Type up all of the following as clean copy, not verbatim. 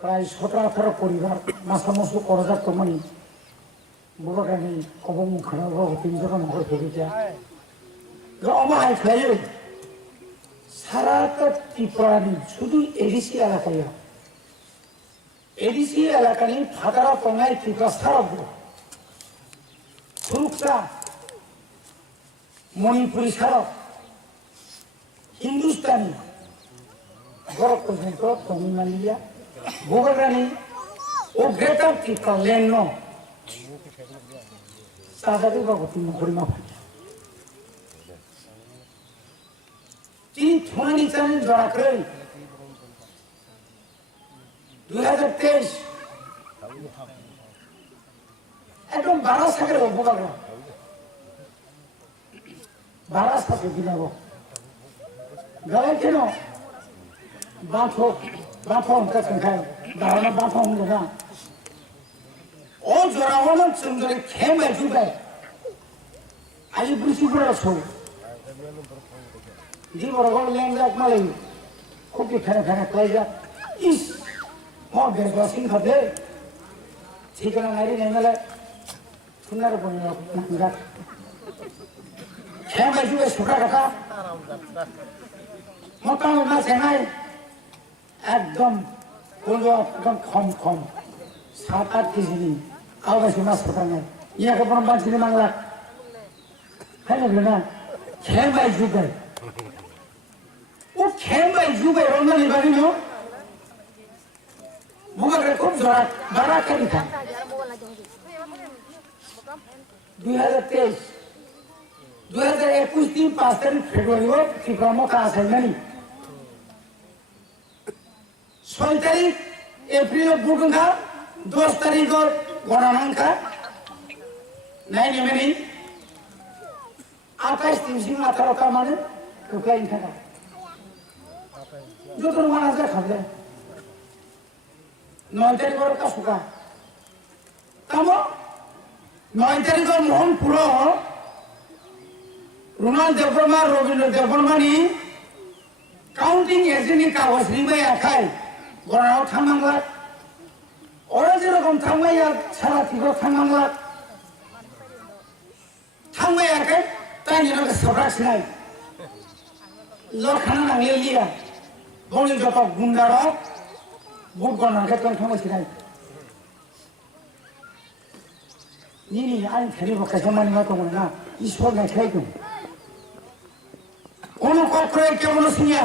প্রায় 17-18 পরিবার মাসামসু করজার তোমানি বুবাগানি কবম খানাবো তিনজোড়া নগর ফেরিটা অবাহাই খাইও সারাটা ত্রিপুরানি শুধু এডিসি এলাকায় এডিসি এলাকানি ফাতারা তঙ্গাই ত্রিপুরা সারাব ফুরুকসা মণিপুরি সারক হিন্দুস্তানি গরব পর্যন্ত তমিলনাড়িয়া বুবাগানি ও গ্রেটার ত্রিপুরা লেন্ন সাদারি বাগতি মহরিমা ভাই তিনি থোনানি চান জড়া করে 2023 একদম 12 সালের উপকার 12 সালে দিলাম গেলে কেন বাঁধো অঙ্কা সংখ্যায় দাঁড়ানো বাঁধো অঙ্গ না ও জোড়াওয়ানো চন্দ্রে খেয়ে জুগায় আজ বুঝি করে সৌ জি বড় বড় লেঙ্গাক মালাই খুব ফেনে ফেনে খাই যাক ইস মর বেশ বাসিন খাবে ঠিকানা নাইরে নেমেলে সুন্দর বনে যাক খেয়ে জুগে ছোটা কথা মোটামুটি না চেনাই একদম একদম খম 7-8 কেজি নি আও বেশি মাছ কথা নাই ইয়াকে বরং বাঁচিনি বাংলা হ্যাঁ না খেয়ে জুগায় ও খেয়ে জুগায় রমজানি বাড়ি নো মুখে খুব জড়া বাড়া খেলি খান 2023 2021 दिन 5 तारीख फेब्रुआरी हो ত্রিপুরা का আছে নানি 6 तारीख एप्रिल बुगंगा 10 तारीख और गणनांका 9 एमएनी 28 दिन सिंह 18 का माने तो क्या इनका जो तो माना जा खाबले 9 तारीख और का सुका तमो 9 तारीख और मोहन पुरो রুনাল দেববর্মা রবীন্দ্র দেববর্মানি কাউন্টিং এজেন্টনি কাগজ লিবাই আখাই গণনাও থামনাंगला ওরা যেরকম থামবাইয়া সারা ত্রিপুরা থামनांगला থামবাই আখাই তাই নিয়ে সবরাসনাই লখানা নাংলে লিয়া বনি যত গুন্ডার বুট গণনাকে কোন থামাইছিনাই নিনি আইন ফেরি বকাছে মানিমা তো না ঈশ্বর না খাইতো কোনো কক্রে কেমন সিনিয়া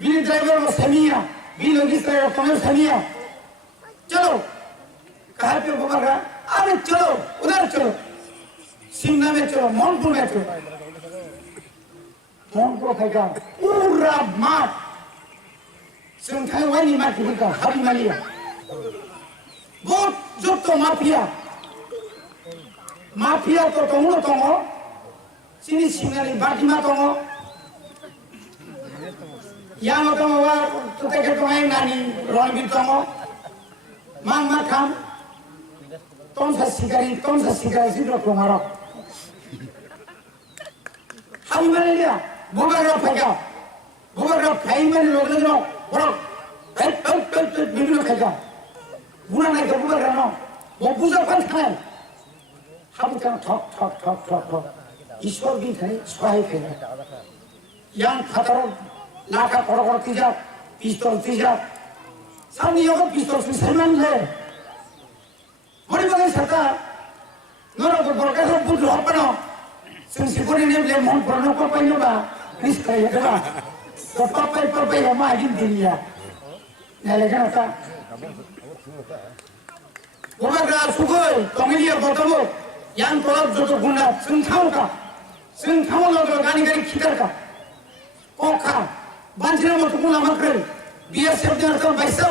বিলি ড্রাইভার ও সামিয়া বিলি লজিস্ট্রেটর কমে সামিয়া চলো कहां पे बोलेगा अरे चलो उधर चलो सिमला में चलो मोहनपुर में चलो मोहनपुर खाएगा पूरा मार संख्या वाली मार की का हरी मालिया बहुत जो तो माफिया तो तुम हो sini singali bagi matongo yang matongo wa tuteke tongai nani rongi tongo mang makam tom sa sigari sidro tongaro hari mana dia bogaro phai men logno boro bibilu khaga buna nai ko bogaro no mo puja pan khai habu kan thok ईश्वर भी थे सहायक है yang kataron naka korokor tijak pistol tijak sami yoga pistol semen le mari bagai sata noro ko borka so budu apano sensipuri ne le mon prono ko paino ba niska ya ba to papai ma agin dinia nale kana ta oba ga sugoi tongiliya botabo yang tolak joto guna sengkau ka संख्याओं लोग गानी खिदर का ओखा बांझने में तुम लम्हा कर BSF ने तो वैसे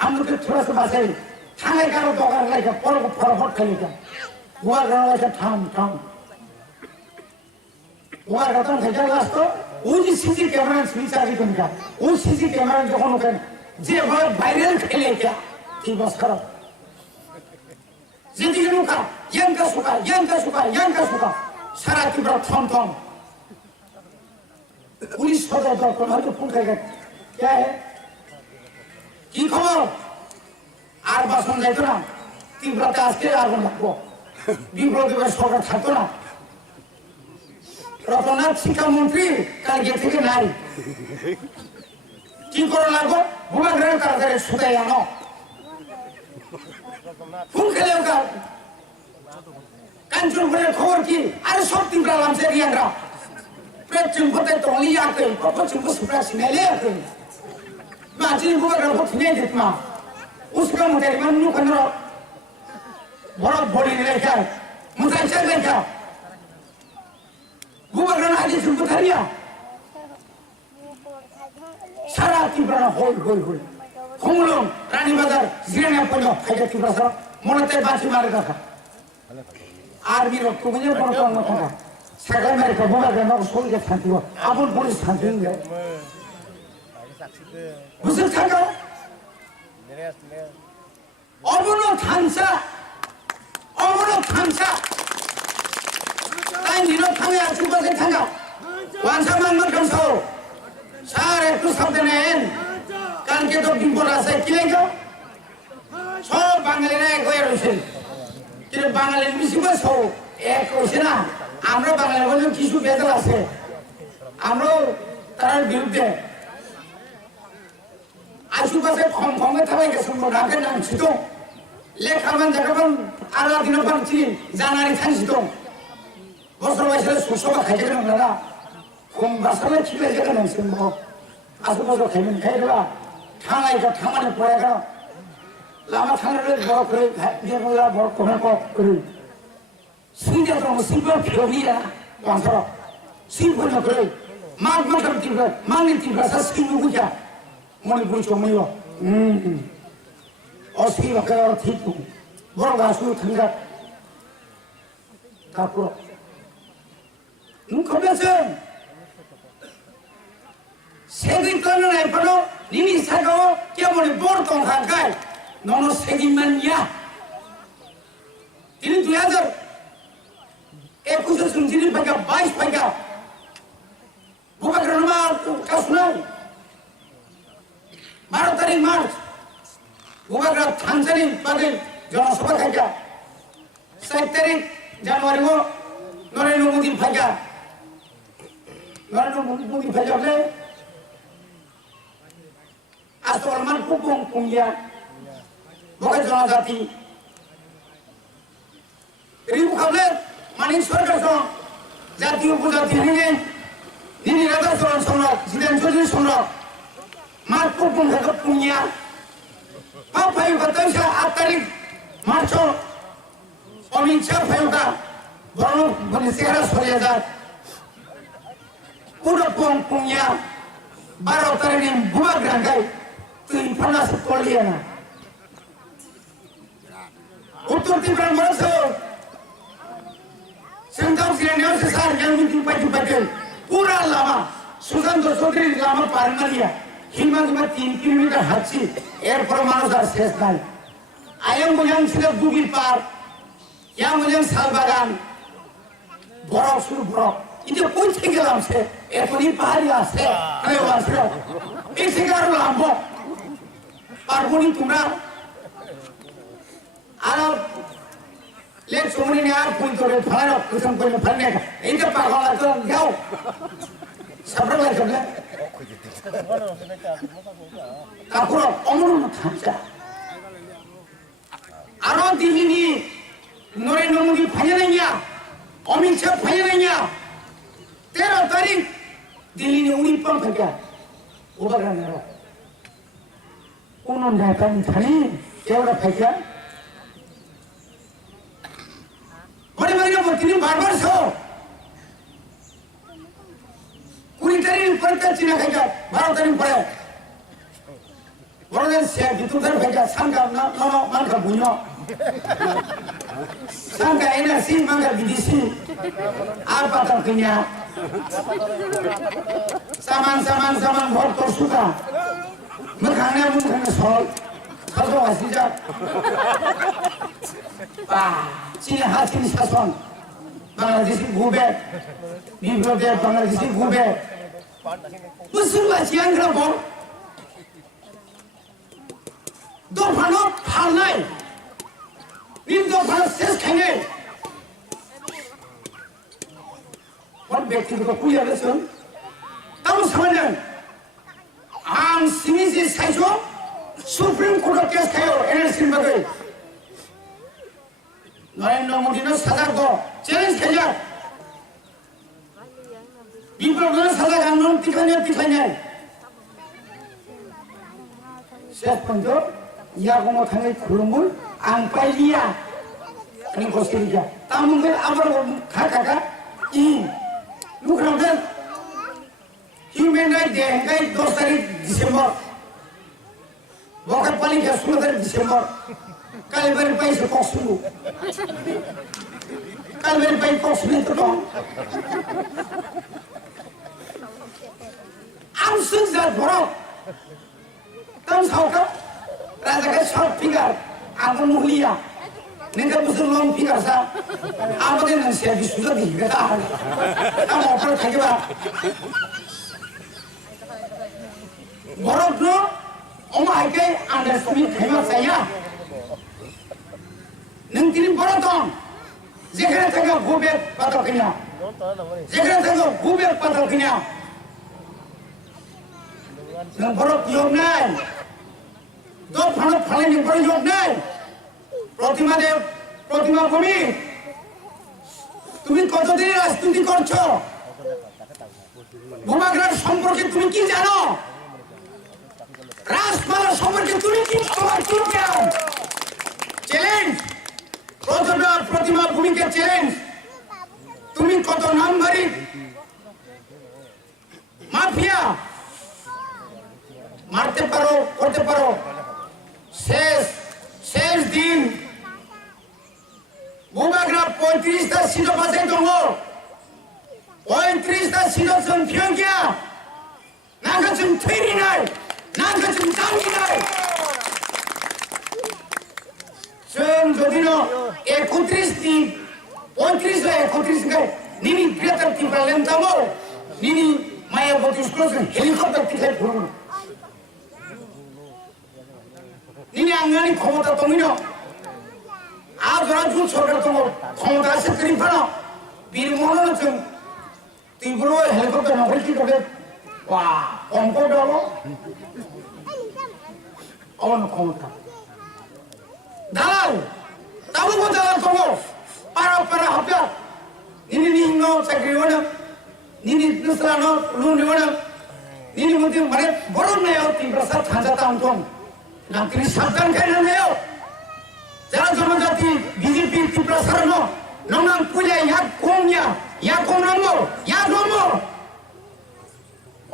हम लोग थोड़ा सा बात है थाने का तो बाहर लाइक पर फरफट खेली का हुआ गाँव का थाम हुआ रहता है क्या लास्ट तो वो जी सीसी कैमरा स्विच आ गई तुमका वो सीसी कैमरा जो कौन होता है जे वो वायरल खेले क्या ठीक बस करो जिंदगी में का यंग का सुखा सारा ত্রিপুরা थम पुलिस सदर दफ्तर हर फोन करेगा क्या है কি খবর আর বাসন যাইতো না ত্রিপুরাতে আজকে আগুন লাগবো বিপ্লবী সরকার থাকতো না রতনাথ শিক্ষামন্ত্রী কালকে থেকে নাই কি করে লাগবো ভূমাগ্রহের তাড়াতাড়ি সুতাই আনো ফুল খেলে ওকার কাঞ্চনপুরের খবর কি আরে সব ত্রিপুরা লামছে রিয়ানরা প্রেত চিম্পতে তলি আতে কত চিম্প সুপ্রা সিনাইলে আতে মাঝির ভূমাগ্রহ থিনে দিত মা उसका मुझे मनु कंद्र बड़ा बड़ी लेखा मुझे ऐसा लेखा भूमाग्रह आगे सुनते थारिया सारा तीव्र होल होल होल होंगलों रानी बाजार जिराने पड़ो खाइए तीव्र सर मोनते बांची मारे था आर्मी लोग तो मुझे बड़ा काम था सागर मेरे को भूमाग्रह ना सोल के शांति हो आपुन पुलिस शांति है मुझे थाका অবনো থানসা তাই নিরো থামে আছি বাজে থাকা ওয়ানসা মানমান কামসাও সার একটু সাবধানে নেন কালকে তো বিপদ আছে কি লাগো সব বাঙালিরা এক হয়ে রয়েছে কিন্তু বাঙালির বেশিরভাগ সব এক হয়েছে না আমরা বাঙালি বলে কিছু বেদল আছে আমরাও তার বিরুদ্ধে আশুপাশে খমে থাকাই গেছে রাখের নাম ছিল লেখাবান জায়গাবান আলা দিন পাচ্ছি জানারি থানছি তো বছর বয়সে সুসবা খাইতে গেলাম দাদা কম বাসালে ছিল যেটা নাম ছিল আশুপাশে খাইবেন খাই গেলা থানাইটা থামানে পড়ে গেল লামা থানারে বড় করে বড় কোনা করে সিঙ্গেল তো সিম্পল ফিরিয়া পাঁচশো সিম্পল করে মাঘ মাসের তীব্র মাংনি তীব্র সিঙ্গু বুঝা মণিপুর সময় অস্থির ঠিক বড় গাছগুলো ঠান্ডা তারপর খবেছেন সেদিন তো নাই পারো নিনি সাগাও কেমন বড় তংখা গায় নন সেদিন মানিয়া তিনি 2021 শুনছিলেন পাইকা 22 পাইকা ভূমাগ্রহ কাজ নাই 12 তারিখ মার্চ ভূমাগ্রহ থানসানি পাবে জনসভা খাইকা 7 তারিখ জানুয়ারি নরেন্দ্র মোদী ফাইকা হলে আসলমান কুকুম কুমিয়া বকে জনজাতি রিপু খাবলে মানিক সরকার জাতীয় উপজাতি ভেঙে নিনি রাজা চরণ সম্রাট জিতেন চৌধুরী সম্রাট মার কুকুম ঘাটক কুমিয়া ফাইকা 8 তারিখ মার্চ অমিত শাহ ফাইকা বড় বলে চেহারা সরিয়ে যায় পুরো কুমিয়া 12 তারিখে ভূমাগ্রহ গায় তুই ফানাস করলিয়ে না উত্তর ত্রিপুরা মানুষ संताव सिलेंडर से सार जन्म की पाई पूरा लामा सुशांत चौधरी लामा पार न लिया हिमांत में 3 किलोमीटर हाथी एयर पर मानो दार शेष नहीं आयम मुझे सिर्फ दूगी पार या मुझे साल बागान बड़ा सुर बड़ा इधर कोई ठीक है लाम से एक पनी पहाड़ी आसे अरे वासे एक सिगार लाम्बो पारबोनी तुम्हारा आराम लेट सोमनी ने यार फुल तोड़े फलाना कुछ कोई फलने का इनका पागल तो जाओ सब्र ले सब ले काकुरो अमरुन थांचा आरो दिल्ली नरेंद्र मोदी फाइल नहीं गया अमित शाह फाइल नहीं गया 13 तारीख दिल्ली ने उन्हीं पंप क्या ऊपर करने रहा उन्होंने कहा नहीं क्या वाला फाइल बड़े बड़े बत्तीन बार सो कुड़ी तारीख ऊपर तक चीना खाएगा 12 तारीख पड़े बड़े दिन से जितने तारीख खाएगा सांगा ना मान का बुनिया सांगा एनआरसी मांगा बीडीसी आप पता किन्या सामान बहुत तो सुधा मखाने सॉल खासो आसी जा चीन हाथी शासन बांग्लादेशी घूमे विप्लव बांग्लादेशी घूमे मुस्लिम चियांग बोल দফানো ভাল নাই নিন দফানো শেষ খাইনে কোন ব্যক্তিগত কুলিয়া গেছেন তাও সামান্য आं सिंगिसि साइजो सुप्रीम कोर्ट केस खायो एनआरसी बागै नरेंद्र मोदी ने सजा को चैलेंज खाया बिप्लब ने सजा गांगन तिखाने शेष पंजो या गमो थाङै खुलुमुल आं पाइलिया अनि गसिलिया तामुंगे आबार खा इ लुक्राउदे Human Rights Day है 2 तारीख दिसंबर वक्त पाली का 16 तारीख दिसंबर कल मेरे पैसे से कौशलू कल मेरे पैसे कौशल तो कौन हम सुन जात बरो तम साउका राजा का शॉर्ट फिंगर आपन मुहलिया निंदा मुझे लॉन्ग फिंगर सा आपने नंसिया की सुधा दी गया हम ऑफर खाएगा बरफ अमायके आन्दाजनि फेमास जाया नों दिनै बरफ दं जेखाने थाङो गुबे पाताल किना जेखाने थाङो गुबे पाताल किना नों बरफ योगनाय दो फानो फालायनि बरफ योगनाय प्रतिमा भूमि তুমি কতদিন রাজনীতি করছো ভূমাগ্রার সম্পর্কে তুমি কি জানো রাজমালা সম্পর্কে তুমি কি তোমার কি জ্ঞান চ্যালেঞ্জ প্রতিমা ভূমিকে চ্যালেঞ্জ তুমি কত নামধারী মাফিয়া মারতে পারো করতে পারো শেষ দিন ভূমাগ্রা 35টা সিট বাজাই দङ 35টা সিট जों फियंगिया नागा जों थैरिनाय नागा जों दामिनाय जों जदिनो 31 दिन 35 ला 31 गए निनी ग्रेटर टिप्रालेम जामो निनी मायावती स्कुलजों हेलिकप्टार टिकेट फुरमो निनी आंगानि क्षमता दङिनो आजरा सरकार दङ क्षमता सेक्रेटारि फानो बिरमोनो जों तीव्र हेलिकप्टार नखल टिकेट वा अंक दङ अन क्षमता दालाल ताबो दालाल दङ पारा हाबया निनि नो साख्रि वन निनि नस्रानो लुनि वन निनि मते माने बरम नायाव तीव्र सा थांजाता अंतम नांतिनि साबधान खायनायाव যারা জনজাতি বিজেপি ত্রিপুরা ননাং পূজা ইয়া কম নম্বর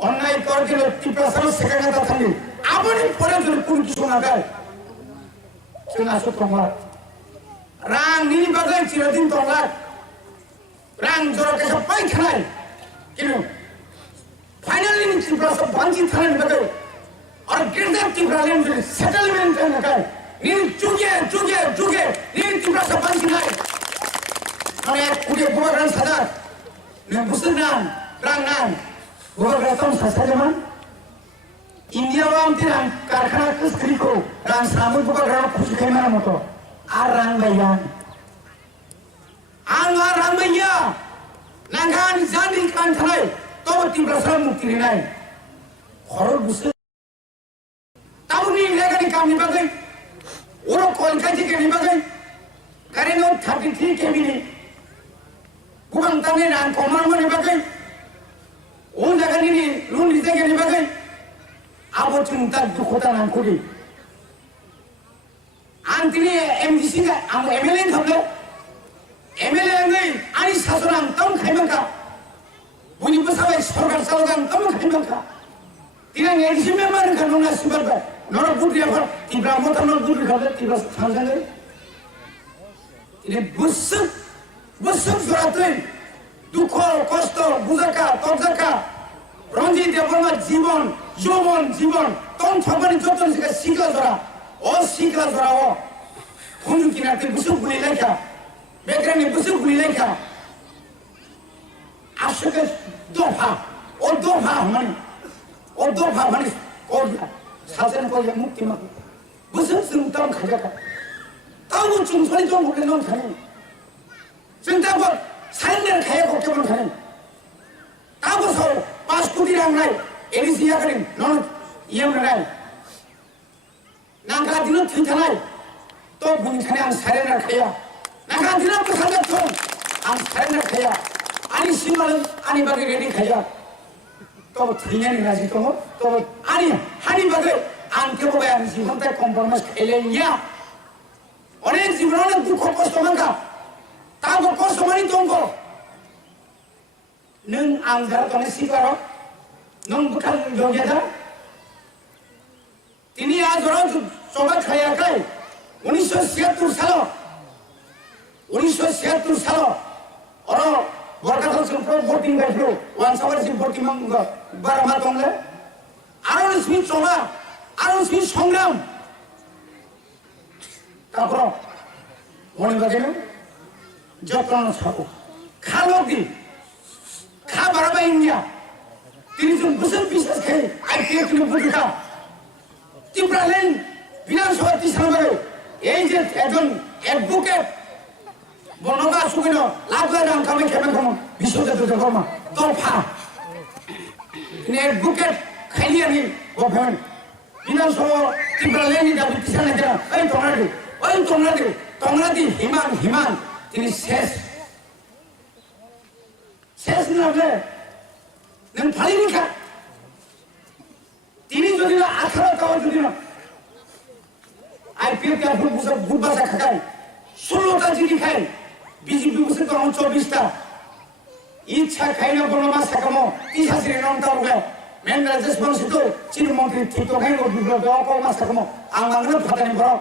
অন্যায় করে দিলে ত্রিপুরা সারা সেখানে থাকলে আপনি পরে যদি কোন কিছু না গায় সেনা সুতমার রাং নিনি বাগাই চিরদিন তলাক রাং জোর কেসে পাই খানায় কিন্তু ফাইনালি ত্রিপুরা সব বাঞ্চিত থানেন বাগাই আর গ্রেটার ত্রিপুরা লেন সেটেলমেন্ট না গায় nin juge nin tinggal sepan sinai mana udah buat orang sadar yang busenan rangan buat orang sadar zaman India orang tirang karkhana kestriko rang samu buat orang khusus kayak mana moto arang bayan arang baya langgan jadi kan thalai to tinggal sepan mukti nai khor busen tahu ni mereka ni kami bagai ওরা কলকাতা থেকে নিবাগে কারেনো 33 কেবিনি বুকাং তানে run কমার মানে নিবাগে ও জায়গা নিনি লুন দিতে কে নিবাগে আবো চিন্তা দুঃখতা নাম করি আন্তিনি এমডিসি কা আম এমএলএ থাকলো এমএলএ নেই আনি শাসনাম তম খাইমাকা বুনি বসাবে সরকার চালাগান তম খাইমাকা তিনা এডিসি মেম্বার কানো না সুবারবা নরক বুদ্ধিয়া ঘর তিব্রা মতো নরক বুদ্ধি খাবে তিব্রা থানজালে ini busuk জড়াতেই দুঃখ কষ্ট বুঝাকা তর্জাকা রঞ্জিত দেববর্মার জীবন তম ছবানি যত শিখলা জড়া শিখলা জড়া ফোন কিনাতে বুসুক গুলি লেখা বেকরানি বুসুক গুলি লেখা আসলে দফা মানে সাজেন করে মুক্তি মাকে বুঝুন जों दाम 가져가. 다음은 중선이 좀 그래 놓은 가는. जों 다음은 살인을 가야 걱정을 가는. 다음은 파스쿠디랑 나이 에리시아 그림 너는 이해를 나이. 난가디는 튼튼하이. 또 문산에 안 살인을 가야. 난가디는 그 살렸던 안 살인을 가야. 아니 신발은 아니 바게 레디 가야. 또 트이년이 나지 또 아니 하니 바게 안 껴보야 하는 지금때 컴포너스 엘레냐. 어느 집으로는 두코 코스토만가. 따고 코스토만이 동고. 능 안가라 또는 시가로. 능 북한 여기다. তিনি আজ ওরা সবাই খাইয়া খায় 1976 সাল 1976 সাল ওরা বরকাত সম্পর্ক ভোটিং গাইছিল ওয়ান সাবার জি ভোটিং বারামা তংলে আরো স্মিথ সভা আরো স্মিথ সংগ্রাম তারপর মনে গেল যত্ন ছাপো খালদি খা বারাবা ইন্ডিয়া তিনি জন বুঝেন বিশ্বাস খাই আইপিএ কিলো বুঝা টিপ্রালেন বিধানসভা তিসানবারে এই যে একজন অ্যাডভোকেট বর্ণনা সুখিন লাখ লাখ রান কামে খেবেন কম বিশ্বজাতীয় কর্মা তরফা তিনি অ্যাডভোকেট খাইলিয়ানি গভর্নমেন্ট বিধানসভা টিপ্রালেনই দাবি তিসানে দেন ওই তংরাদি হিমান তিনি শেষ না ফালিনি খা তিনি যদি না 18 টাকা যদি না আইপিএল কে বুধবাসা খায় 16টা জিডি খায় বিজেপি বসে তো 24টা ইচ্ছা খাই না কোনো মাস কামো 30 নাম তাও গে মেন রাজেশ বংশিত চির মন্ত্রী ঠিক তো খাই বিপ্লব দাও কো মাস কামো আংলাংরে ফাটানি বড়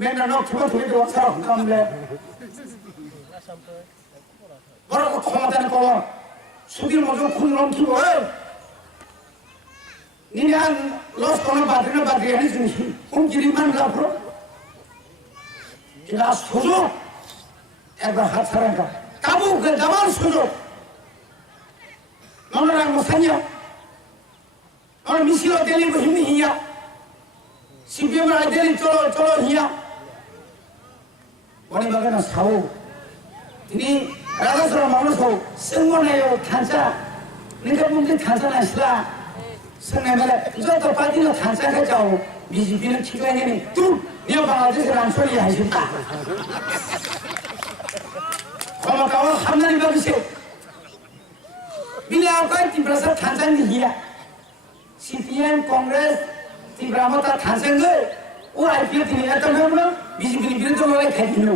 মেন না নথিবা থুই তো সারা কামলে বড় ক্ষমতা না কো সুদির মজুর খুন রং কি হয় নিহান লস কোনো বাদরি হানি জিনিস কোন জিরিমান লাভ্র কিন্তু সুযোগ একবার হাত ছাড়াঙ্কা কাবুকে যাওয়ার সুযোগ ননরাং মশাইয়া নন মিছিল দেলি বহিনি হিয়া সিপিএম রায় দেলি চলো হিয়া বনি বাগানা সাউ তিনি রাজাসরা মানুষ হোক সঙ্গনায় থানসা নিকা মুখে থানসা নাসলা संनायमाला जत पार्टीनो थांसाखै जाओ बिजेपिनो थिगायनायनि तु नियो बांलादेश रानसलि हायसुता क्षमताव हामनानै बाबिसे बिले आवकाय तिब्रासा थांसानि हिया सीपीएम कांग्रेस तिब्रामता थांसांगै ओ आईपीएल तिनि आतनो बिजेपिनि बिरुद्ध लड़ाई खायदिनो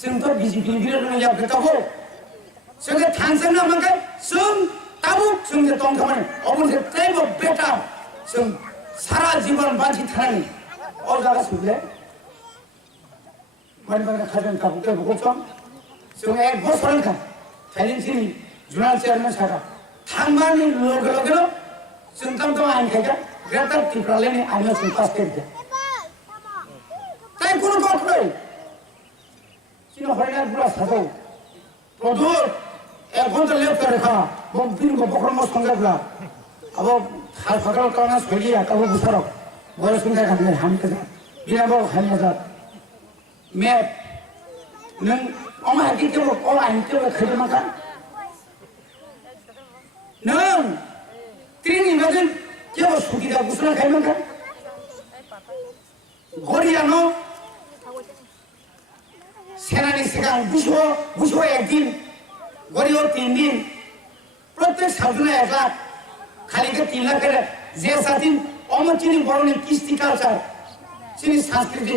जोंथ बिजेपिनि बिरुद्ध यावखैताखौ जोङो थांसांना मांखाय जों ताबुक जोंनि दंखामोन अबनसे जेबो बेटा जों सारा जीवन बांचि थानाय अ जागा सुबले मानबागा खाजों ताबुक बखौसम जों एक बसरनखा थाइलेन्डनि जुनाल चेयारमेन सारा थांबानि लोगो जों ताम आइन खायगा ग्रेटार टिप्रालेनि आइनो जों पास केरदे ताइ कुनु गखै सिनो हरना बुरा सादौ प्रदुर एक घंटा लेट कर रखा वो दिन को बकरम मस्त संगे बुला अब हाल फकड़ करना सोलिया कब बुसरो बोले सुनते हैं हम के बिना वो खाने जात मैं नंग ओमा की के वो ओमा इनके वो खेल मका नंग तीन इमेजिन क्या वो सुखी का बुसरा खाए मका गोरिया नो सेनानी सेका बुसो एक दिन गरीब 3 दिन प्रत्येक साधुना 1 लाख खाली के 3 लाख करे जे साथिन अमचिनी बरनी किस्ती कालचार चिनी संस्कृति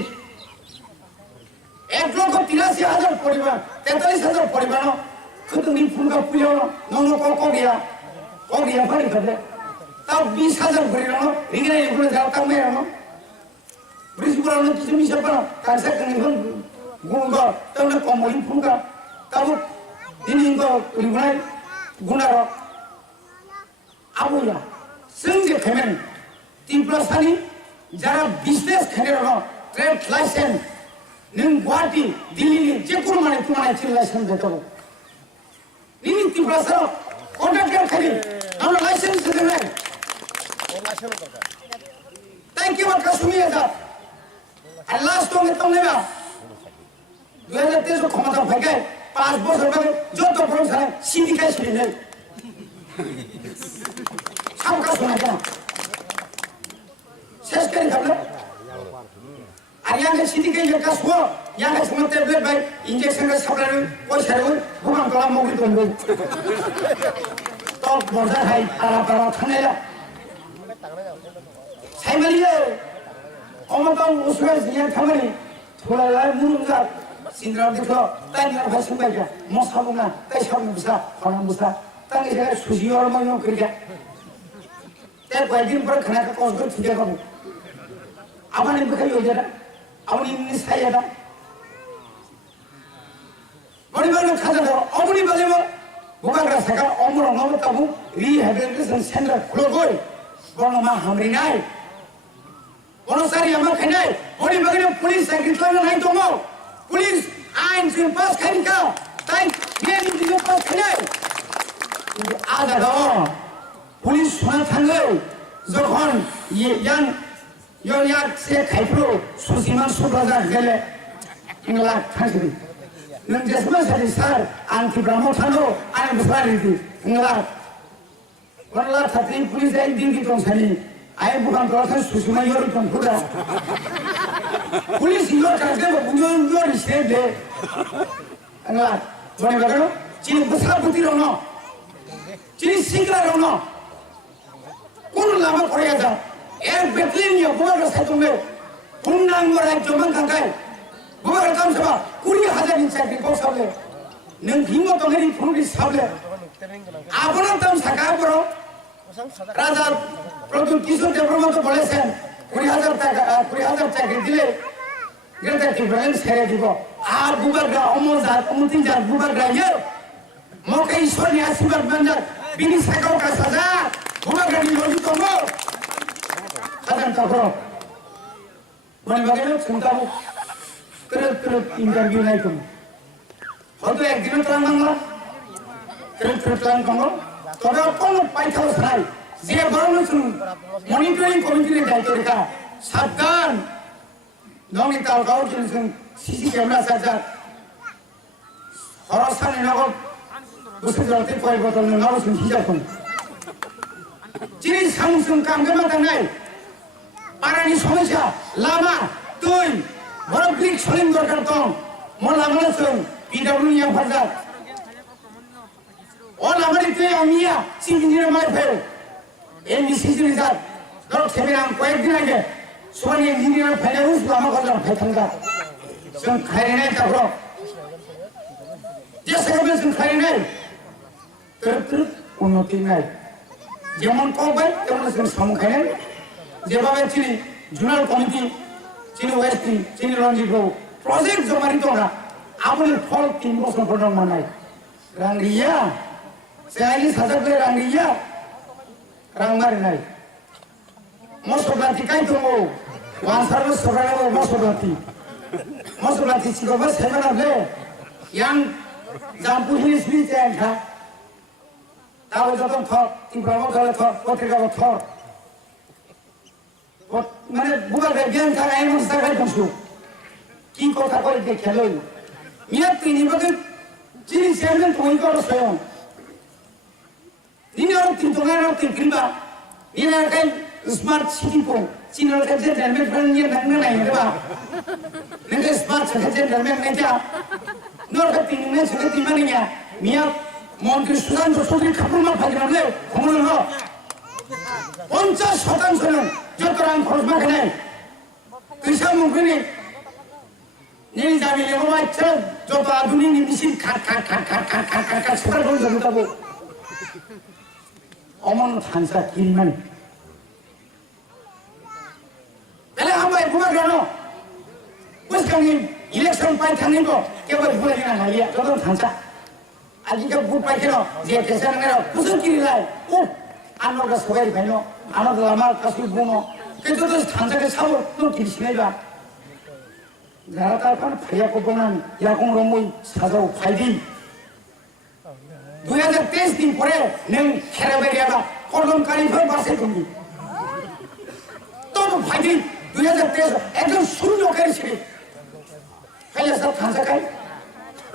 1,83,000 परिवार 43,000 परिवार खुद नी फुल का पुलियो नंगो को गया फाड़ी करे तब 20,000 परिवार रिगने इकुने जाता में नो ब्रिजपुरा ने किसी मिशन पर कांसा कने गुंगा तब कमोली फुल का तब ini ko ulunai gunaro abuya sengje kemen timprasani jara business khanerano trade license ning guwahati delhi ni je kono mane tumane chin license deto ini timprasaro contractor khari amra license debe thank you kasumi eta সঙ্গে তঙ্গে না 2023 ক্ষমতা ফাইকে 5 বছর পরে যত প্রশাসন syndicate ছিল নেই সবকা শোনা কেন শেষ করে খাবলে আর ইয়াকে সিন্ডিকেট এর কাজ হো ইয়াকে সময় ট্যাবলেট বাই ইনজেকশন এর সাপ্লাই পয়সা রে ভুগান করা মগি তন্দ তো বর্দা হাই তারা থানেলা সাইমালিয়ে ক্ষমতা উসরে জিয়া থামানি থোড়া লাই মুরুজা সিন্দ্রা দেখো তাই না ভাই সুবাইকা মশাবুনা তাই সামনে বুসা খানা বুসা তাই এটা সুজিওর ময়ন করিয়া তাই কয়েকদিন পরে খানাটা কষ্ট ঠিক আছে আমার বেখাই হয়ে যাটা আমার ইংলিশ খাই যাটা পরিবার খাজা দাও অমনি বাজে বুকাগ্রা থাকা অমর নবতাবু রিহ্যাবিলিটেশন সেন্টার খুলে গই বর্ণমা হামরি নাই অনুসারী আমার খাই নাই পরিবারে পুলিশ চাকরি করে নাই তো পুলিশ আইন সিং পাস খাই কা তাই মেন দিকে পাস খাই নাই আজ পুলিশ শোনা থাকলে যখন ইয়ান সে খাইপ্রো সুসীমান সুপ্রজা গেলে ইংলা থাকবে नों जेसेबां सारि सार आं किब्रामाव थानो आं बुसारिदि इंला वरला थाथि पुलिस आइ दिंगि दंसानि आइ बुगान दराथाय सुसुमा योर दंफुरा पुलिस योर कागे बुङो योर से दे इंला जने बागनो चिनि बुसा बुति रनो चिनि सिंग्रा रनो कोन लामा करिया जा एर बेटलिनिया बुगा साइतुमे पुन्नांग राज्य मानखांखाय बुगा काम सभा 20,000 চাকরি বসাবলে নং ভিমো তংরি ফুরি সাবলে আপন তম সাকা করো রাজা প্রদুল কিশোর দেববর্মা তো বলেছেন 20,000 টাকা 20,000 চাকরি দিলে গ্রেটার টিব্রাইল ছেড়ে দিব আর বুবারগা অমরজাত অমতিজাত বুবারগা ইয়ে মকে ঈশ্বরনি আশীর্বাদ বান্দার বিনি সাকাও কা সাজা বুবারগা নি লজি তমো সাজান তাকো মানে বাগেলো চিন্তাবো terus interview naik tu. Waktu ekdino terang bangla, terus terang bangla. Toda kono pai thau sai. Dia baru nusun monitoring committee dai torika. Sabdan. Nongi tau kau nusun CC camera saja. Harasan nago busuk jati koi botol nago nusun hijau pun. Ciri samsung kam gema tangai. Parani সমস্যা lama tuh. বড় brick Salim দরকার তো মোল্লা বলেছেন PW ফাজার all আমারিতে আমিয়া সিঙ্গিনির মাই fail MBC reserve ধরো seminar কয়েকদিন আগে সবাই engineer ফেলে উঠলো আমার কথা ফেথাঙ্গা जों খাইনাই তারপর যে সেখানে जों খাইনাই তোর উন্নতি নাই যেমন কবে তেমন जों সামখাইনাই যেভাবে চিনি জুনাল কমিটি চিনি ওয়েস্টি চিনি রঞ্জিত বাবু প্রজেক্ট জমারি তো না আমাদের ফল 3 বছর পর্যন্ত নাই রাঙ্গিয়া 40,000 করে রাঙ্গিয়া রাঙ্গারি নাই মসলাতি কাই তো ওয়ান সার্ভিস সরানো মসলাতি চিকবা সেভেন আলে ইয়াং জাম্পু হিলি স্পিচ এন্ডা তাও যখন থর তিব্রামো গলে থর পত্রিকা থর মানে বুবা জ্ঞান থাকা এমন জায়গায় বসো কি কথা কই দেখে লই মিয়া তিনি বকে চিনি চেয়ারম্যান তুমি করো স্বয়ং নিনার তিন তোনার তিন কিংবা নিনার কাই স্মার্ট সিটি পো চিনার কাছে চেয়ারম্যান ফ্রেন্ড নিয়ে নাঙ্গা নাই রে বা নঙ্গে স্মার্ট কাছে চেয়ারম্যান নাই যা নর কা তিন নে সকে তিন মানে মিয়া মন্ত্রী সুশান্ত চৌধুরী খাপুর মার ফাইলে খমল হ 50% যত রাং খরচ মাখে নাই কৃষক মুখে নীল দাবি লেবো বাচ্চা যত আধুনিক মেশিন খাট খাট খাট খাট খাট খাট খাট খাট সকাল করে জমতাবো অমন থানসা কিনমান তাহলে আমরা বুবা কেন বুঝকানি ইলেকশন পাই থানিব কেবল ভুলে না হালিয়া যত থানসা আজকে বুট পাই কেন যে কেসা না বুঝুন কি লাই ও আমার কাছে সবাই ভাইনো আমার কাছে বুনো কিন্তু তো থানসাকে সাবো তো কিছু নাইবা যারা তারপর ফাইয়া করবেন এরকম রকমই সাজাও ফাইদি 2023 দিন পরে নং খেরা বেরিয়াবা কলমকারী ভাবে বাসে তুমি তো ফাইদি 2023 একদম শূন্য করেছিল कैलासाव थांजाखाय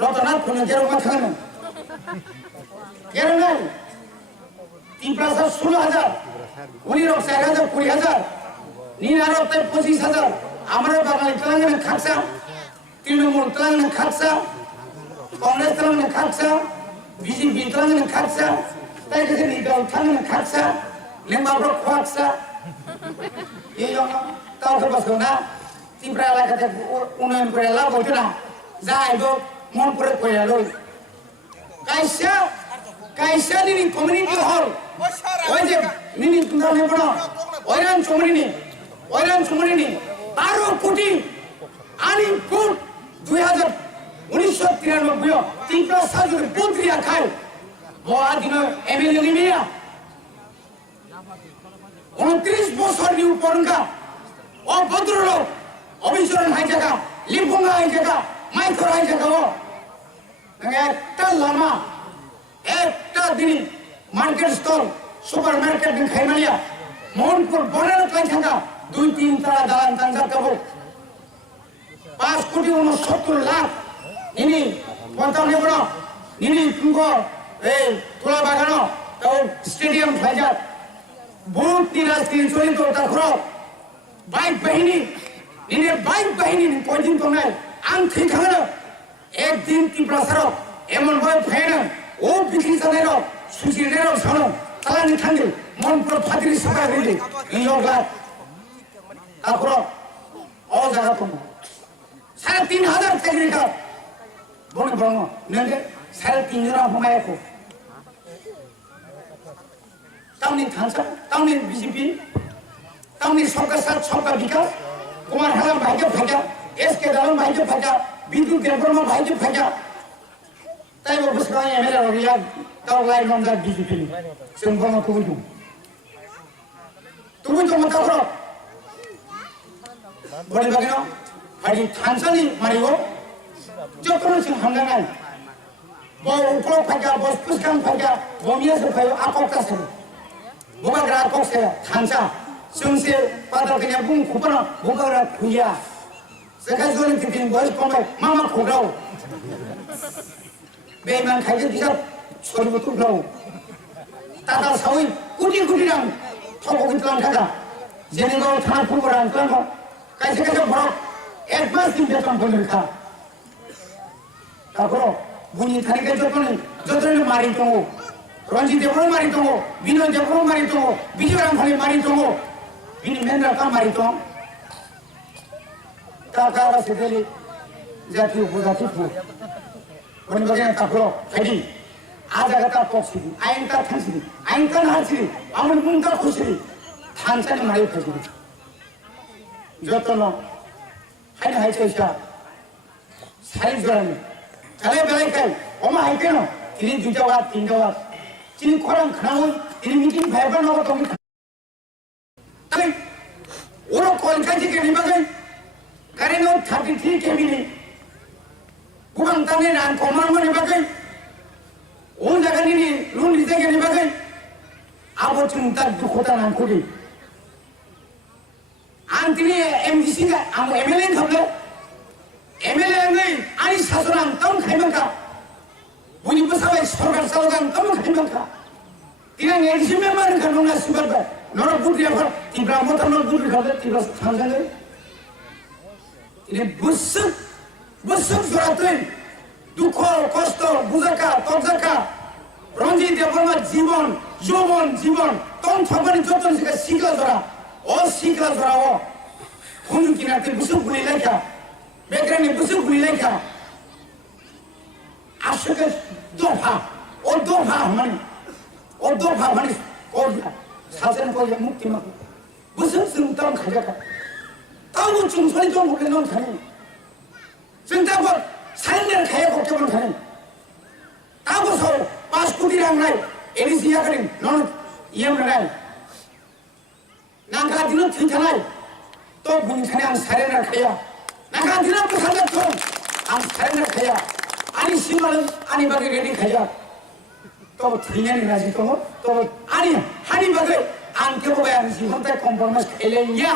रतनाथ फुनो जेरावबा थाङोमोन गेरनाय तिनप्रासा 16,000 उनिरक 4,000 20,000 निनारक 25,000 আমরা বাঙালি তেলেঙ্গানা খাকসা তৃণমূল তেলেঙ্গানা খাকসা কংগ্রেস তেলেঙ্গানা খাকসা বিজেপি তেলেঙ্গানা খাকসা তাই কাছে নিদল তেলেঙ্গানা খাকসা লেম্বাব্রক খাকসা এই জন্য তাও বসো না তিনপ্রা এলাকাতে উন্নয়ন করে লাভ হইতো না যাইবো মন করে করে লই কাইসা কাইসা নিনি কমিউনিটি হল ওই যে নিনি তোমরা নেব না ওইরান চমরিনি 12 কোটি আনি ফুট 1993 তিনটা সাজুর পুত্রিয়া খায় বড় দিন এমএলএ নিমিয়া 29 বছর নিউ পরঙ্গা ও ভদ্রলোক অবিচরণ হাই জায়গা লিম্পঙ্গা হাই জায়গা মাইক্রো হাই জায়গা ও একটা লামা একটা দিন মার্কেট স্টল সুপার মার্কেট খাইমালিয়া মোহনপুর বনের কাই থাকা 2-3 তারা দালান তাঞ্জার কাবো 5 কোটি 69 লাখ ইনি পন্থাও নেব না ইনি তুঙ্গ এই তোলা বাগানো তাও স্টেডিয়াম ফাইজার বহুত নিরাজ তিন চলিত তারপর বাইক বাহিনী ইনি বাইক বাহিনী কয়দিন তো নাই আং ঠিক থাকলো একদিন ত্রিপ্রাসার এমন ভাবে ফাইনা ও বিক্রি চালের সুচিরের সানো তালানি থাঙ্গে মন পুরো ফাতিরি সাকা হইলে এই লোকরা তারপর ও জায়গা কম 3,500 টেকনিক্যাল বনে বর্ণ নেগে 3.5 জন হমায়াকো তামনি থানসা তামনি বিজেপি তামনি সরকার সাথ সরকার বিকাশ কুমার হালাম ভাইকে ফাঁকা এসকে দালাম ভাইকে ফাঁকা বিদ্যুৎ দেববর্মা ভাইকে ফাঁকা তাই বসবাই এমএলএ রবিয়া তাও লাই মন্দার বিজেপি সম্পূর্ণ তুমি তো মত করো বলে বাগিনো হাড়ি থানসানি মারিও যতন সিং হামগানাই বউ উপর ফাঁকা বস পুষ্কান ফাঁকা বমিয়া সে ফাইও আককটা সে বুগাগ্রা আকক সে থানসা जोंसे बादार कन्या बुं खुपना बुगाग्रा खुया सेखाय जोन तिथिन बयस कमाय मामा खोग्राव बेमान खाइजे बिजाब सरिबो तुग्राव टाटा सावै कोटि कोटि रां थावखौ गितलां थाखा जेनेगाव थाना फुलगरा आंखालाव कायसे कायसे बरफ एडभान्स दिन बेतन फैनोखा तारपर बुनि थानिके जतन मारि दङ रन्जित देवबो मारि दङ बिनय देवबो मारि दङ बिजय रामफानि मारि दङ बिनि मेनरा का मारि दङ काका सेदेलि जाति उपजाति फु बनि बगेन तारपर फाइदि आजागाता पक्सिदि आइनका थांसिदि आइनका हासिदि आमन मुंका खुसिदि थांसानि मारि फैदि जतन हाय हाय सैसा सारि जरानि काले बेलायखाय अमा हायकेनो तिनि दुजावा तिनजावा तिनि खरां खानांगौ तिनि मिटिं भाइबा नगो दं ताई ओरो कलकाति केनि बागै कारेनो 33 केबिनि गुबां तानि रां कमारमनि बागै ओन जागानि रुन रिजायनि बागै आबोथिं ता दुखोता नांखोदि आं तिनि एमडिसि आं एमएलए थाबले एमएलए नै आनि सासनां तम खाइमांका बयनिबो साबाय सरकार सालगान तम खाइमांका तिना एमडिसि मेम्बार खानोना सिबारबा नर बुद्रियाफोर तिब्रा मथानो बुद्रि खादे तिब्रा थांजाङै तिनि बुसुक जरातै दुख कष्ट बुजाका तजाका रंजित देवबर्मा जीवन यौवन जीवन तम थबनि जतन सिखला जरा ओ सिखला जरा ओ हुनु किनाते बुसुक गुलि लायखा बेग्रानि बुसुक गुलि लायखा आशके दफा माने कोया साजन कोया मुक्ति मा बुसुक जों तम खाजाका ताउ चुंसनि दं हले नन थानि जों दाबो सारेन्डार खाया गथबन थानि ताबो सौ 5 कोटी रां नाय एलिसिया करिन नन इयम नाय नांगा दिनो थिनथानाय तो बुंथानाय आं सारेन्डार खाया नांगा दिनो बुथानाय तो आं सारेन्डार खाया आनि सिमाल आनि बागै रेडि खाया तो थैनायनि राजि दङ तो आनि हानि बागै आं केबो आं जीवनताय कम्प्रमाइज खायलेनिया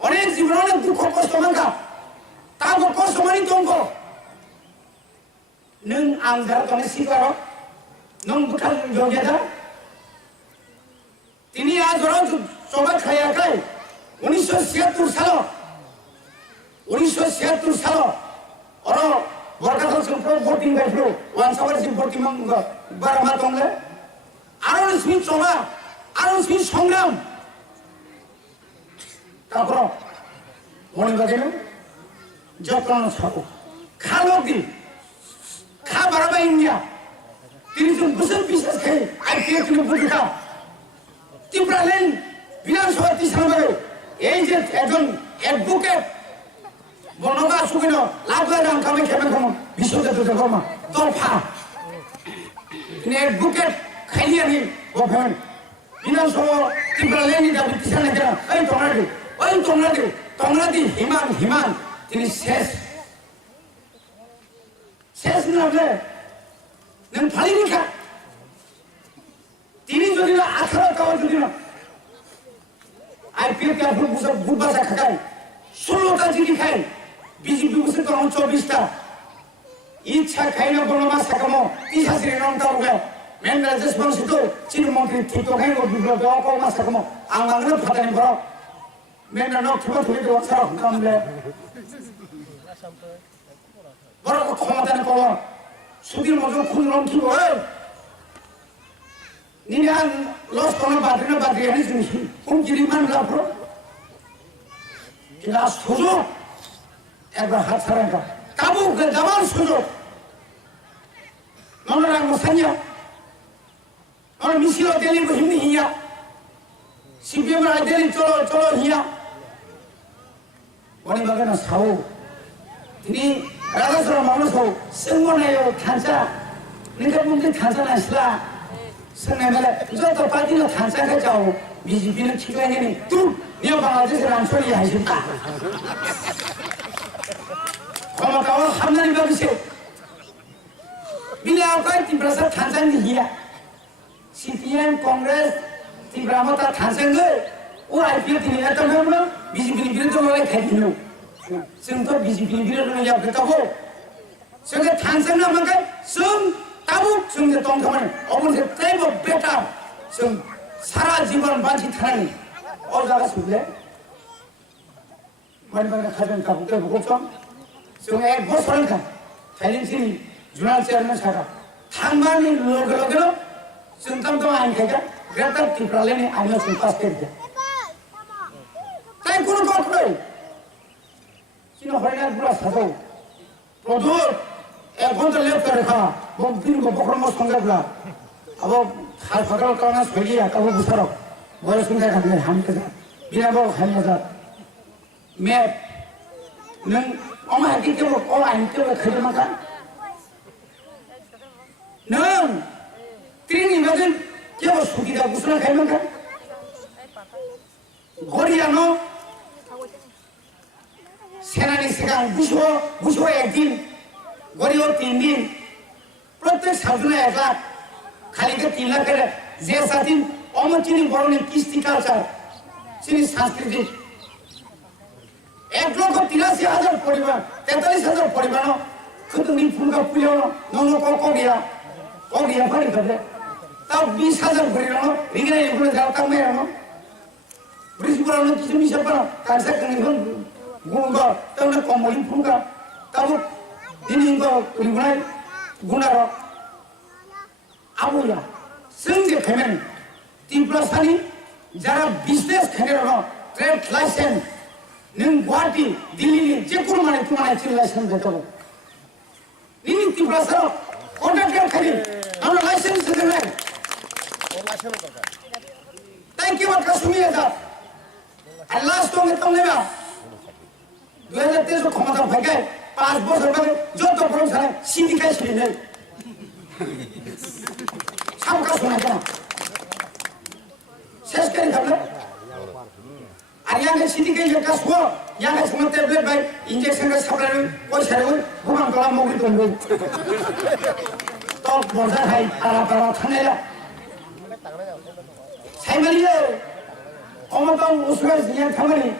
अनेक जीवनाव दुख कष्ट मोनका ताबो कष्ट खामानि दंखौ नों आं दा दंनाय सिगाङाव नों बुखार जगेदा তিনি আজরাও সবাই খায়াখাই 1976 সাল 1976 সাল অর বরকাত সম্পর্ক ভোটিং বাইফ্লো ওয়ান সাবার সিম ভোটিং মঙ্গ বারামা দংলে আরো স্মিথ সভা আরো স্মিথ সংগ্রাম তারপর মনে বাজেন যত্ন ছাপো খালকি খা বারাবা ইন্ডিয়া তিনি জন বছর বিশেষ খাই আইপিএল কিলো বুঝা ত্রিপুরাল্যান্ড বিধানসভা 30 নম্বরে এই যে একজন অ্যাডভোকেট বনগা সুবিন লাখ লাখ রাম কামে খেবে কম বিশ্বজাত কর্মা দফা তিনি অ্যাডভোকেট খাইয়ানি গভর্ন বিধানসভা ত্রিপুরাল্যান্ড দাবি পিছনে কেন ওই তংরাদি হিমান তিনি শেষ না হলে নন ফালিনি খা তিনি যদি না 18 টাকা যদি না আইপিএল কে আপনি বুধবাসা খায় 16টা জিডি খায় বিজেপি বসে তো 24টা ইচ্ছা খাই না বনমা সাকামো 30,000 রং টাকা মেন রেসপন্সিত চিনি মন্ত্রী ঠিক খাই ও বিপ্লব কমা সাকামো আংলাংনো ফাটানি বড় মেন না নথবা থুলি তো সারা কামলে বড় ক্ষমতা না কো সুদির মজো খুন রং কি হয় নিনান লস কোন বাদরে আনি শুনি কোন জিরিমান লাফরো কিলা সুযোগ একবার হাত ছাড়া কাবু জামান সুযোগ ননরা মসানিয়া নন মিছিল দেলি বহিনি হিয়া সিপিএম রাই দেলি চলো হিয়া বনি বাগানা সাও তিনি রাজাসরা মানুষ হও সেঙ্গনায়ও থানসা নিকা মুন্দি থানসা নাসলা संनायले जत पार्टीले थांसाखै जाओ बिजेपीले ठिकाने नि तु नियो बांग्लादेश रामसरि हाइसिता ক্ষমতাও সামনে বাবিছে বিলে আকাই ত্রিপুরা থানসানি হিয়া সিপিএম কংগ্রেস ত্রিপুরা মতা থানসাঙ্গে ও আইপিএল তিনি এত নামনো বিজেপি বিরুদ্ধে লড়াই খাইদিনো जोंथ' बिजेपि बिरोध जायाखै ताखौ जोङो थांसांनो मोनगोन जों ताबु जोंनो दं थारमाने अबसे जेबो बेटार जों सारा जीवन बांचि थानायनि अ जागासिनो माने खाजोन काबुके बखसम जों एक बसरखा थाइलेन्डनि जुनाल चेयारमेन सारा थांबानि लोगो जों तामथ' आइन खायगा ग्रेटार टिप्रालेनि आइनो जों पास केरदे ताइ कुनु बाथ्रा Sino hanya bulas satu, produk, kontra lihat mereka, mungkin bokor mas kontra bulas, abo hal fakal karena sebagai ya kalau besar, boleh sungai kami ham kita, bila bawa ham kita, map, neng, omah kita bawa orang itu kerja makan, neng, tini macam, kita bawa suki dah busana kerja makan, Korea no. সেনানি সেখান বুঝো একদিন গরিব 3 দিন প্রত্যেক সাধনা 1 লাখ খালিকে 3 লাখের যে সাদিন অমচিনি বরণের কৃষ্টি কালচার চিনি সংস্কৃতি 1,83,000 পরিবার 43,000 পরিবার শুধু নিপুণকা পুলিও নন করিয়া ফাড়ি করে তাও 20,000 পরিবার রিগরে এগুলো যাও কামে আনো ব্রিজপুরানো কিছু মিশে পানো কাজে কনিখন Gunga, tahu nak komolin punga, tahu ini enggak kulibunai gunara, abu ya, sengge kemen, timplas tadi, jara bisnis kenapa, trade license, neng Guwahati, Delhi ni, jekur mana itu mana ciri license betul, ini timplas tadi, kontraktor kali, nama license sebenarnya, thank you makasih ya, Allah stong itu neba. 2013 ক্ষমতা ভাগে 5 বছর ধরে যত problem ছাড়া syndicate ছিল না সবকা শোনা কেন শেষ করে দিলে আর ইয়াঙ্গে সিন্ডিকেট এর কাজ হো ইয়াঙ্গে সময় ট্যাবলেট বাই ইনজেকশন এর সাপ্লাই পয়সা রে ঘুমান তোলা মগরি তো তো বড় হাই তারা থানেলা সাইমালিয়ে ক্ষমতা উসবে নিয়ে থামেনি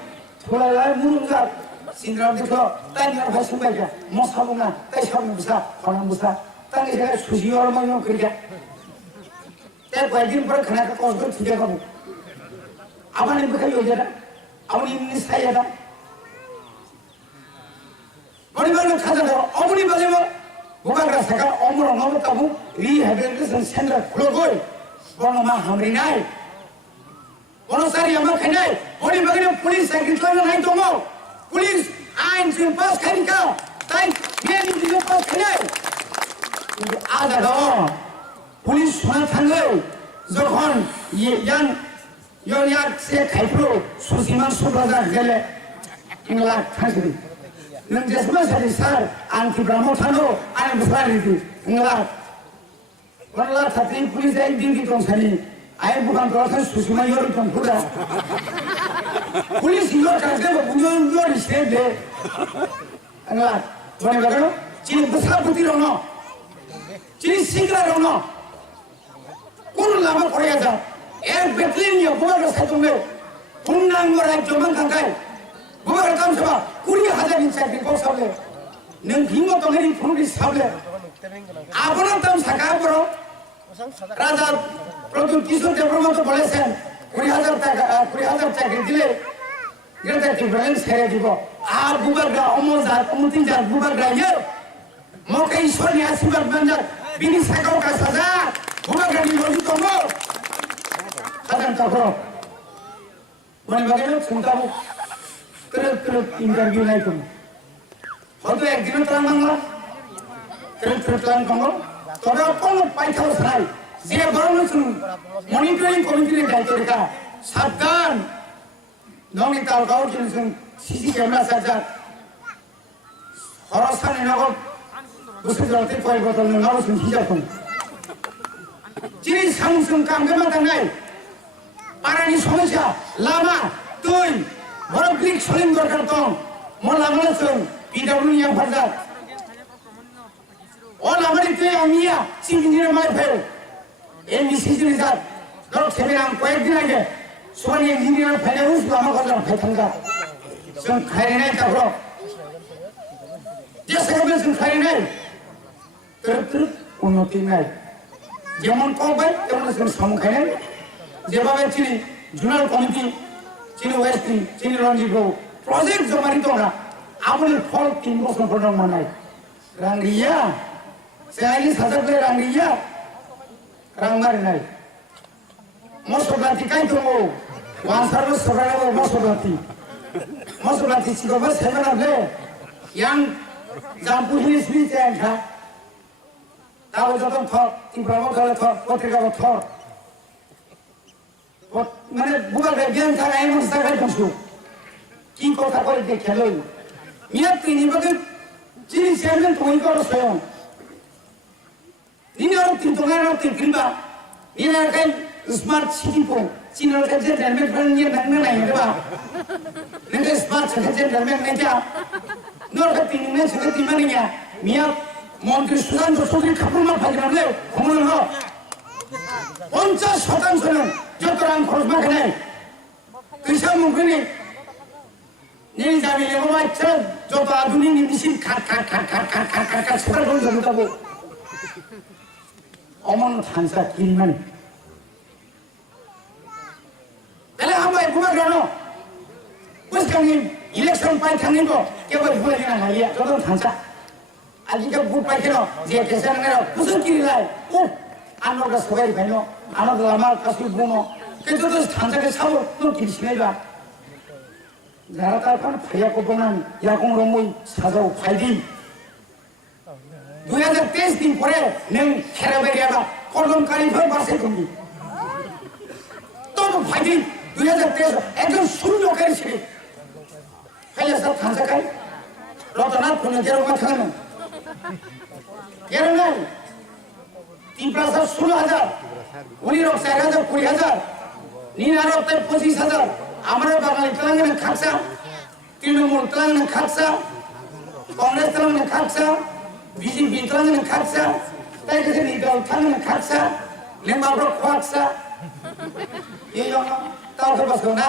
থোড়া মুরুঙ্গা Sindram dito, tayo nga ba sumay ka? Mosabong na, tayo sabong busa, konang busa. Tayo nga susi or mo yung kriya. Tayo pwede rin para kana ka kosdo tiga ka mo. Awan yung baka yoja na? Awan yung nisaya na? Mani ba nang kada na? Awan yung baka mo? Bukang rasa ka, omro nga mo tabu, rehabilitation center, kulogoy. Bono ma hamri nai. Bono sari ama khanai. Mani baka na police secretary na nai tongo. Police ain sin pas khain ka. Tai meni din pas khanai. Ada do. Police ma thangai. Jokhon yang yak se khaipro susiman subraza gele. Ingla thangri. Nang jesma sari sar anti brahmo thano an busari di. Ingla Wala thati police ay din di tong sani ay bukan kalau susuma yor tong pura police yor kagak bukan yor istede angla mana bagano cini besar putih rono cini singra rono kun lama korea aja betlin yo bukan rasa tunggu punang orang joman kangkai bukan rekam sama 20,000 inside kau sable neng hingo tong hari police sable আপনার দাম থাকা বড় রাজা প্রথম কিশোর দেববর্মা তো বলেছেন 20,000 চাকরি দিলে গ্রেটার ব্যালেন্স ছেড়ে দিব আর বুবারগা অমরজাত অমতিজাত বুবারগা ইয়ে মকে ঈশ্বরী আশীর্বাদ বান্দার বিনি সাকাও কা সাজা বুবারগা নির্বাচিত কম সাজান তখন মানে বাগেলো শুনতাম তুরত ইন্টারভিউ নাই তুমি হয়তো একদিনও তার Bangla Terus kamu, kalau kamu pakai sarai, dia baru langsung monitoring komite dari mereka, sabdan, dong kita kau langsung sisi kamera saja, harasan ini aku, usul berarti kau betul nggak langsung hijau pun, jadi langsung kamu kemana nai, para ini somasi lama, tuh, baru klik saling berkartong, mau lama langsung, tidak perlu yang berat. All our Amia, singing in my pay. Any season is that. Not having I'm quite good. So many engineer panels, Lamakola, Petanga. Some clarinet abroad. Just have some clarinet. Turtle, one of the night. German Combat, there was some kind. Java Chili, Journal Committee, Chino Westry, Chino Longigo, Project Zomaritona. I will fall in most of the night. Rangia. Saya ini sadar dari ranginya, rangmar nai. Masuk berarti kan tu, wansar lu sebenarnya masuk berarti sih bos hebat aja. Yang jampu ini sih cengkak. Tahu jatuh thor, timbramo kalau thor, potrika thor. Mana bukan bagian cara yang mesti saya masuk. Kiko tak boleh dikeloi. Niat ini bagai ciri sebenarnya tuh ini kalau sayang. Ini orang tintongan orang tingkrimba, ini orang smart city pun, Cina orang kerja dan mereka ni nak mana yang apa, mereka smart kerja dan mereka, orang tinggal seperti mana ya, miap, mungkin sudah jadi kapal mah pagi malam, kamu nak, 50% jauh orang khos makan, kisah mungkin ni jadi yang macam jauh adunin ni mesti kat sekarang pun jadi tahu. Omong tansa kiriman. Kalau hamba buat gano, bos kami election pai kami ko, kau buat gana lagi, jodoh tansa. Aji kau buat pai keno, dia kesan gano, bukan kiri lagi. Anak dah sebaik keno, anak lama kasih buno, kau jodoh tansa ke sawo, tu kiri sini ba. Jarak kan payah koponan, ya kong romoi sajau paydi. 2023 दिन परे नों खेराबारियाबा कलमकारिफोर बारसे दंदि तो फाइदिं 2023 एकदम शून्य करेছিলি phyla सब थांजाखाय रतनाथ फुनो जेरावबा थाङो केरनाय 3,16,000 उनिरक 4,000 20,000 निनारक 25,000 আমরা বাঙালি Telangana খাকসা Trinamool Telangana খাকসা Congress Telangana খাকসা BJP telah mengkaksa, tapi kita ni kalau telah mengkaksa, lembah berok kuaksa, ya yang tahu ke pasal na,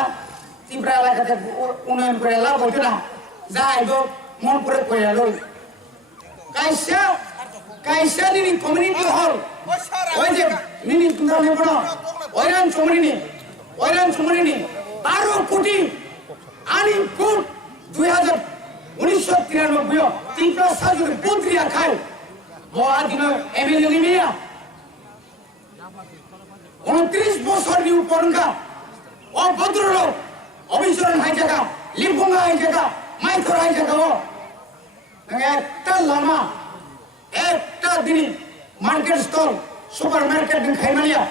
timpra lah kata unen berela boleh na, যাইবো মন করে কইয়ালো কাইসা নিনি কমিউনিটি হল ওই যে নিনি তোমরা নেব না ওইরান চমরিনি 12 কোটি আনইনপুট 1993 ত্রিপুরা সাজুরে পুত্রিয়া খায় বড় দিন এমএলএ নিমিয়া 29 বছর নিউ পরঙ্গা ও ভদ্রলোক অবিচরণ হাই জায়গা লিম্পঙ্গা হাই জায়গা মাইথর হাই জায়গা ও একটা লামা একটা দিন মার্কেট স্টল সুপার মার্কেট খাইমালিয়া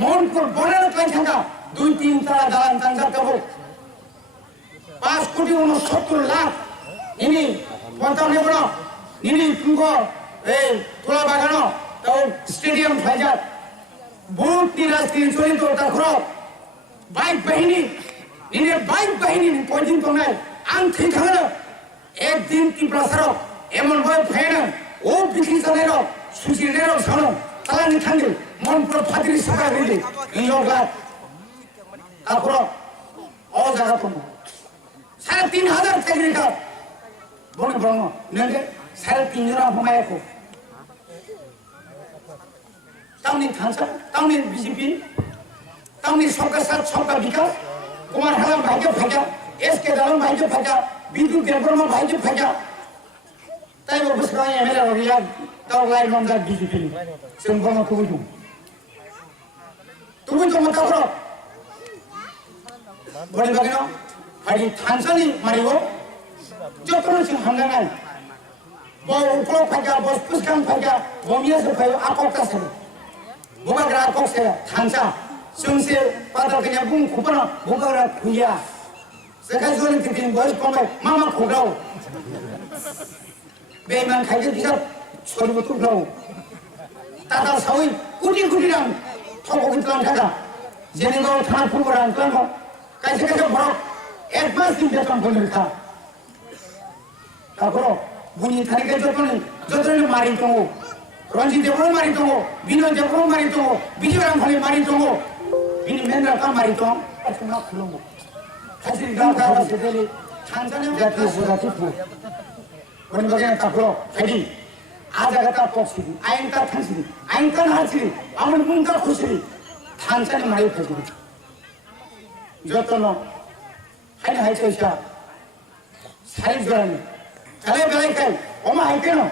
মোহনপুর বনের কাই থাকা 2-3 তারা দালান তাঞ্জা কাবো 5 কোটি 69 লাখ ইনি পন্থা নেব না ইনি কুঙ্গ এই তোলা বাগানো তো স্টেডিয়াম ফাইজার বহুত নিরাস্তি চলিত তাখর বাইক বাহিনী ইনি বাইক বাহিনী কয়দিন তো নাই আং থৈ থাকলো একদিন ত্রিপুরা সারক এমন ভাবে ফেনা ও বিক্রি চালের সুচিরের সানো তালানি থাঙ্গে মন পুরো ফাতিরি সাকা হইলে এই লোকলা তারপর ও জায়গা তো 3,500 চাকরি কাজ বনে ব্রহ্ম নেগে 3.5 জন হমায়াকো টাউনি থানসা টাউনি বিজেপি টাউনি সরকার সাথ সরকার বিকাশ কুমার হালাম ভাইকে ফাঁকা এসকে দালাম ভাইকে ফাঁকা বিদ্যুৎ দেববর্মা ভাইকে ফাঁকা তাই অবস্থা এমএলএ হইয়া তাও লাই নমদা বিজেপি সেরকম তুমি তো মত করো বড়ি বাগিনো হাড়ি থানসানি মারিব যতন সিং হাঙ্গানাই উপর ফাঁকা বস পুষ্কান ফাঁকা বমিয়া সে ফাই আককটা সে বুগাগ্রা আকক সে থানসা সুংসে পাতাল কেনা বুং খুপানা বুগাগ্রা খুইয়া সেখানে জোরে তিন বয়স কমে মামা খুদাও বেমান খাইতে দিছা সর্বত দাও তাতা সবাই কোটি কোটি রাম ঠক কিনতাম টাকা জেনে গাও থানা ফোন করে আনতাম কাছে কাছে বড় এক মাস দিন বেতন করে খা তারপর বুনি থানিকে যতনে মারি তো রঞ্জিত দেবও মারি তো বিনয় দেবও মারি তো বিজয়রাম ভালে মারি তো বিনি মেন্দ্রা কা মারি তো আচ্ছা না খুলো খাসি গাও গাও সেদেলি থানসানে জাতীয় সুরাতি পু বনি বাগান তারপর খাইদি আজ আগাতা পক্সিদি আইনটা থানসিদি আইনটা হাসিদি আমার মুন্তা খুশিদি থানসানে মারি ফেসিদি যতন হাইনা হাইছে ইসা সাইজ গানি চলে বেলাই কাই ওমা হাইতে না